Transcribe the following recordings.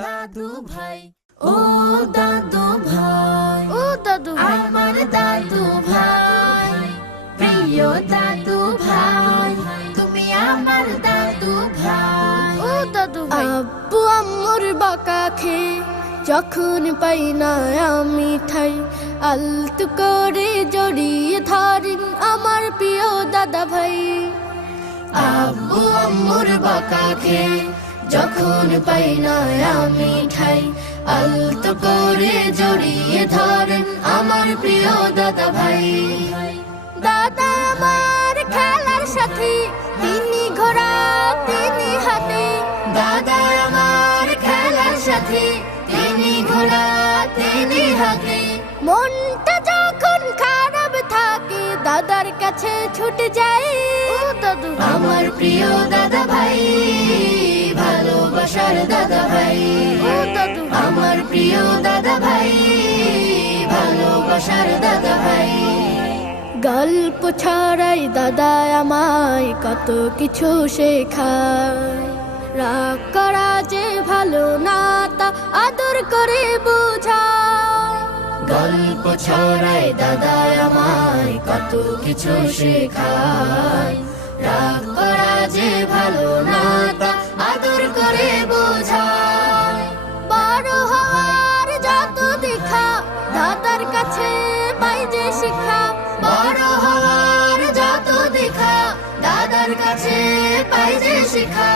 দাদু ভাই, ও দাদু ভাই, ও দাদু ভাই, আমার দাদু ভাই, প্রিয় দাদু ভাই, তুমি আমার দাদু ভাই। ও দাদু ভাই, আব্বু আম্মুর বকা খেয়ে যখন পাই না আমি ঠাই, আলতু করে জড়িয়ে ধরেন আমার প্রিয় দাদা ভাই। আব্বু আম্মুর বকা খেয়ে যখন পাই না আমি ঠাই, আলতো করে জড়িয়ে ধরেন আমার প্রিয় দাদা ভাই। দাদা আমার খেলার সাথী, তিনি ঘোড়া তিনি হাতি। দাদা আমার খেলার সাথে, তিনি ঘোড়া তিনি হাতি। মনটা যখন খারাপ থাকে দাদার কাছে ছুটে যাই। ও দাদু ভাই, আমার প্রিয় দাদা ভাই, ভালোবাসার দাদা ভাই। ও দাদু ভাই, আমার প্রিয় দাদা ভাই, ভালোবাসার দাদা ভাই। গল্প ছড়াই দাদা আমায় কত কিছু শেখায়। রাগ করা যে ভালো না তা আদর করে বোঝায়। গল্প ছড়ায় দাদা আমায় কত কিছু শেখায়। রাগ করা যে ভালো না তা আদর করে বোঝায়। বড় হওয়ার যত দেখা দাদার কাছে পাই যে শিক্ষা। বড় হওয়ার যত দেখা দাদার কাছে পাই যে শিখা।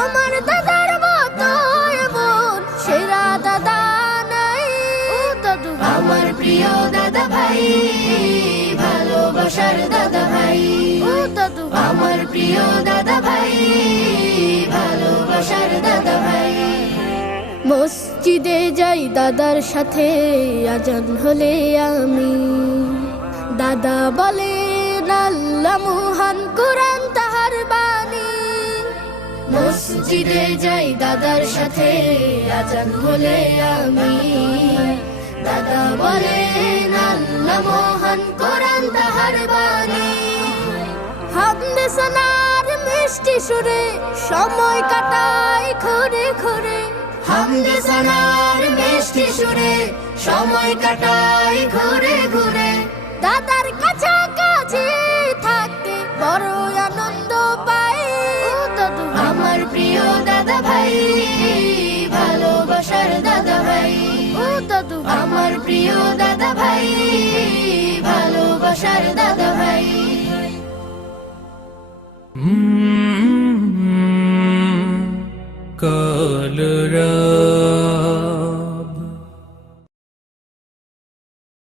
আমার দাদার মতো এমন সেরা দাদা নাই। ও দাদু ভাই, আমার প্রিয় দাদা ভাই, ভালোবাসার দাদা ভাই। ও দাদু ভাই, আমার প্রিয় দাদা ভাই, ভালোবাসার দাদা ভাই। মসজিদে যাই দাদার সাথে আজান হলে আমি। দাদা বলে আল্লাহ মহান কোরআন তাহার বাণী। মসজিদে যাই দাদার সাথে আজান হলে আমি। দাদা বলে আল্লাহ মহান কোরআন তাহার বাণী। হামদে সানার মিষ্টি সুরে সময় কাটাই ঘুরে ঘুরে। হামদে সানার মিষ্টি সুরে সময় কাটাই ঘুরে ঘুরে। দাদার কাছাকাছি থাকতে বড় আনন্দ পাই। ও দাদু ভাই, আমার প্রিয় দাদা ভাই, ভালোবাসার দাদা ভাই। ও দাদু ভাই, আমার প্রিয় দাদা ভাই, ভালোবাসার দাদা ভাই। কালরা